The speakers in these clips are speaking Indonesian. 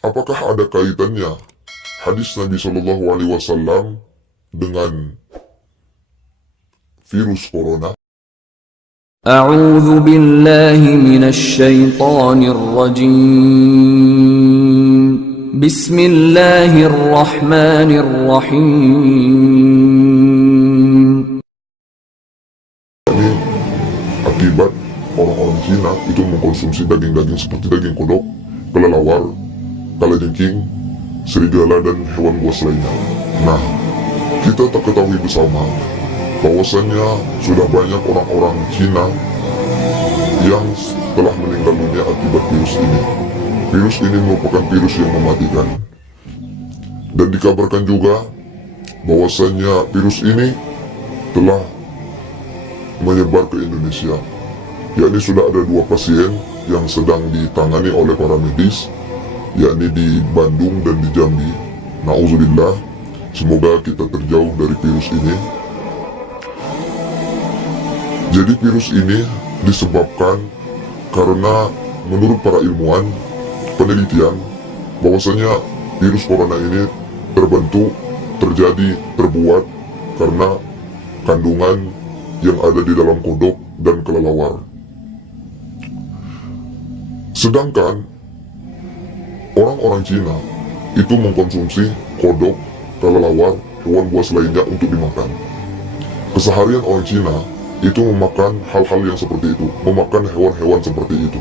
Apakah ada kaitannya hadis Nabi Shallallahu Alaihi Wasallam dengan virus corona? أعوذ بالله من الشيطان الرجيم بسم الله الرحمن الرحيم. Ini akibat orang-orang Cina itu mengkonsumsi daging-daging seperti daging kodok, kelelawar, kalajengking, serigala, dan hewan buas lainnya. Nah, kita tak ketahui bersama bahwasannya sudah banyak orang-orang Cina yang telah meninggal dunia akibat virus ini. Virus ini merupakan virus yang mematikan. Dan dikabarkan juga bahwasannya virus ini telah menyebar ke Indonesia. Yakni sudah ada 2 pasien yang sedang ditangani oleh para medis, yakni di Bandung dan di Jambi. Nauzubillah, semoga kita terjauh dari virus ini. Jadi virus ini disebabkan karena menurut para ilmuwan penelitian bahwasanya virus corona ini terbuat karena kandungan yang ada di dalam kodok dan kelelawar. Sedangkan orang-orang Cina itu mengkonsumsi kodok, kelelawar, hewan buas lainnya untuk dimakan. Keseharian orang Cina itu memakan hal-hal yang seperti itu, memakan hewan-hewan seperti itu.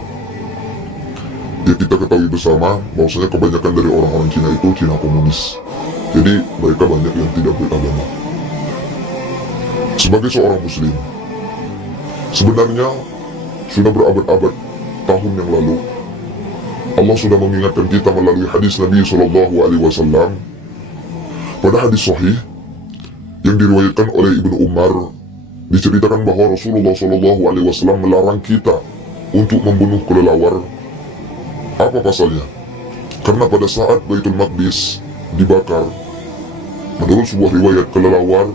Ya, kita ketahui bersama bahwasanya kebanyakan dari orang-orang Cina itu Cina komunis. Jadi mereka banyak yang tidak beragama. Sebagai seorang muslim, sebenarnya sudah berabad-abad tahun yang lalu Allah sudah mengingatkan kita melalui hadis Nabi Shallallahu Alaihi Wasallam. Pada hadis sahih yang diriwayatkan oleh Ibnu Umar, diceritakan bahwa Rasulullah Shallallahu Alaihi Wasallam melarang kita untuk membunuh kelelawar. Apa pasalnya? Karena pada saat Baitul Maqdis dibakar, menurut sebuah riwayat, kelelawar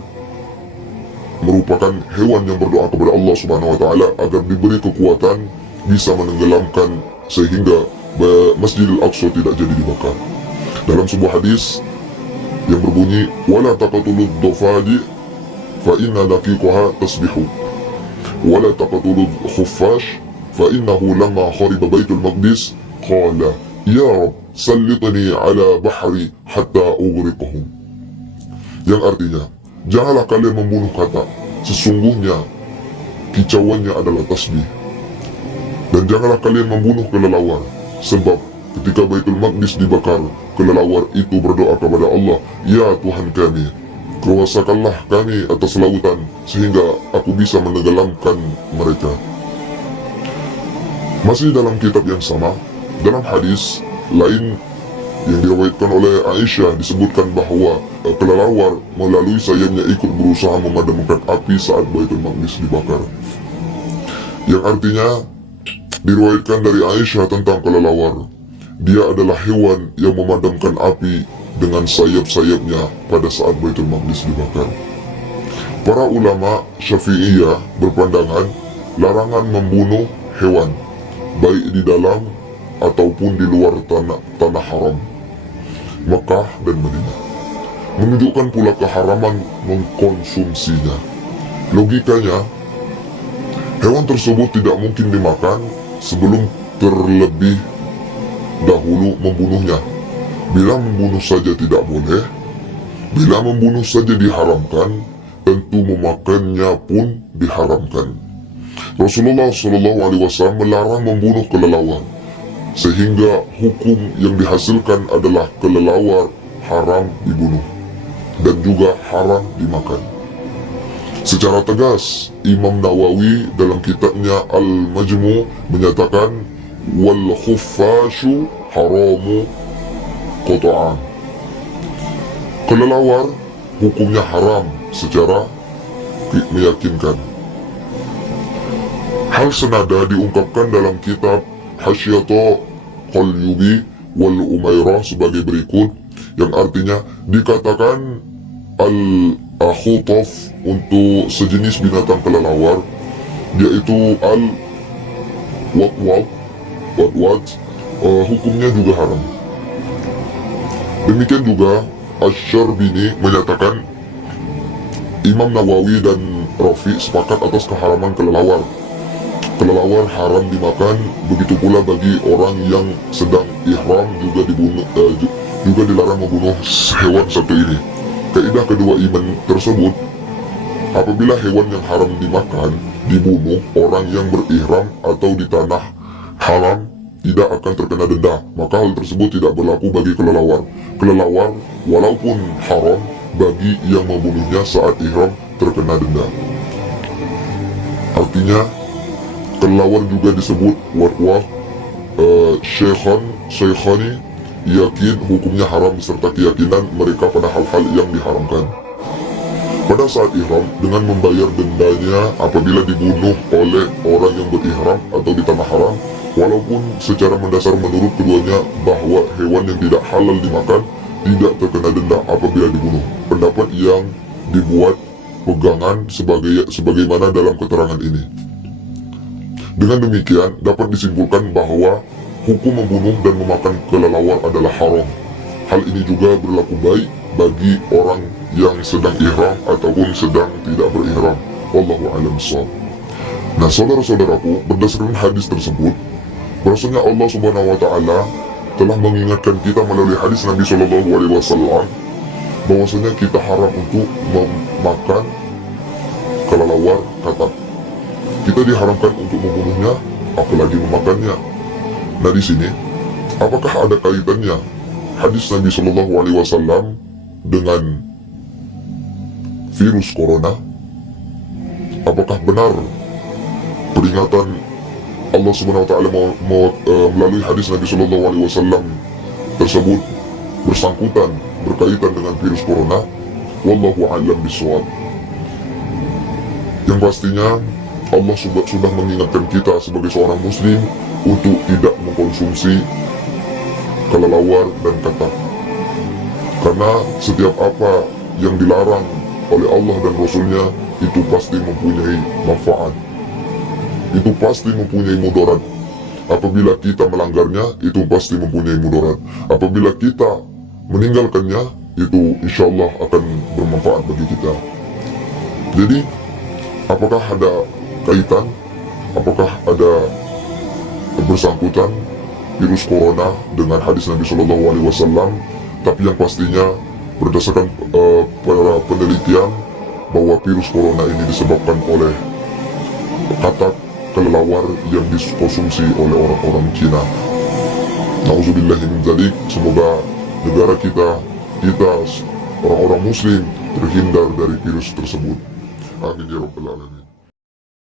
merupakan hewan yang berdoa kepada Allah Subhanahu Wa Taala agar diberi kekuatan bisa menenggelamkan sehingga Masjidil Aqsa tidak jadi dibakar. Dalam sebuah hadis yang berbunyi, "Wala taqatulud dhafadi fa inna daqiqaha tasbihu wala taqatulud khuffash fa innahu lamma khariba Baitul Maqdis qala ya Rabb sallitni ala bahri hatta ughriqahum." Yang artinya, janganlah kalian membunuh kata, sesungguhnya kicauannya adalah tasbih. Dan janganlah kalian membunuh kelelawar, sebab ketika Baitul Maqdis dibakar, kelelawar itu berdoa kepada Allah, "Ya Tuhan kami, kuasakanlah kami atas lautan sehingga aku bisa menenggelamkan mereka." Masih dalam kitab yang sama, dalam hadis lain yang diriwayatkan oleh Aisyah, disebutkan bahwa kelelawar melalui sayapnya ikut berusaha memadamkan api saat Baitul Maqdis dibakar. Yang artinya diriwayatkan dari Aisyah tentang kelelawar, dia adalah hewan yang memadamkan api dengan sayap-sayapnya pada saat Baitul Maqdis dibakar. Para ulama Syafi'iyah berpandangan larangan membunuh hewan, baik di dalam ataupun di luar tanah haram Mekah dan Madinah, menunjukkan pula keharaman mengkonsumsinya. Logikanya, hewan tersebut tidak mungkin dimakan sebelum terlebih dahulu membunuhnya. Bila membunuh saja tidak boleh, bila membunuh saja diharamkan, tentu memakannya pun diharamkan. Rasulullah SAW melarang membunuh kelelawar, sehingga hukum yang dihasilkan adalah kelelawar haram dibunuh dan juga haram dimakan. Secara tegas, Imam Nawawi dalam kitabnya Al-Majmu' menyatakan, "Wal khuffashu haramu qata'an." Kelelawar hukumnya haram secara meyakinkan. Hal senada diungkapkan dalam kitab Hasyiata Qalyubi wal Umairah sebagai berikut, yang artinya dikatakan al-akhutaf untuk sejenis binatang kelelawar, yaitu al-watwat, hukumnya juga haram. Demikian juga Asy-Syarbini menyatakan Imam Nawawi dan Rafi sepakat atas keharaman kelelawar. Kelelawar haram dimakan, begitu pula bagi orang yang sedang ihram juga juga dilarang membunuh hewan satu ini. Kaidah kedua iman tersebut, apabila hewan yang haram dimakan dibunuh orang yang berihram atau di tanah haram, tidak akan terkena denda, maka hal tersebut tidak berlaku bagi kelelawar. Kelelawar walaupun haram, bagi yang membunuhnya saat ihram terkena denda. Artinya kelelawar juga disebut warwah, syekhani, yakin hukumnya haram beserta keyakinan mereka pada hal-hal yang diharamkan. Pada saat ihram dengan membayar dendanya apabila dibunuh oleh orang yang berihram atau di tanah haram, walaupun secara mendasar menurut keduanya bahwa hewan yang tidak halal dimakan tidak terkena denda apabila dibunuh. Pendapat yang dibuat pegangan sebagaimana dalam keterangan ini. Dengan demikian dapat disimpulkan bahwa hukum membunuh dan memakan kelelawar adalah haram. Hal ini juga berlaku baik bagi orang yang sedang ihram ataupun sedang tidak berihram. Wallahu a'lam bishawab. Nah, saudara-saudaraku, berdasarkan hadis tersebut, bahwasanya Allah Subhanahu wa taala telah mengingatkan kita melalui hadis Nabi Shallallahu alaihi wasallam bahwasanya kita haram untuk memakan kelelawar katak. Kita diharamkan untuk membunuhnya, apalagi memakannya. Nah, di sini apakah ada kaitannya hadis Nabi Shallallahu alaihi wasallam dengan virus corona? Apakah benar peringatan Allah Subhanahu wa taala melalui hadis Nabi Shallallahu alaihi wasallam tersebut bersangkutan berkaitan dengan virus corona? Wallahu a'lam bishawab. Yang pastinya Allah sudah mengingatkan kita sebagai seorang muslim untuk tidak mengkonsumsi kelelawar dan katak. Karena setiap apa yang dilarang oleh Allah dan Rasulnya itu pasti mempunyai manfaat, itu pasti mempunyai mudarat. Apabila kita melanggarnya, itu pasti mempunyai mudarat. Apabila kita meninggalkannya, itu insyaallah akan bermanfaat bagi kita. Jadi, apakah ada kaitan? Apakah ada bersangkutan virus corona dengan hadis Nabi Shallallahu alaihi wasallam? Tapi yang pastinya berdasarkan para penelitian bahwa virus corona ini disebabkan oleh katak kelelawar yang dikonsumsi oleh orang-orang Cina. Nauzubillahi min dzalik. Semoga negara kita orang-orang muslim terhindar dari virus tersebut. Amin ya rabbal alamin.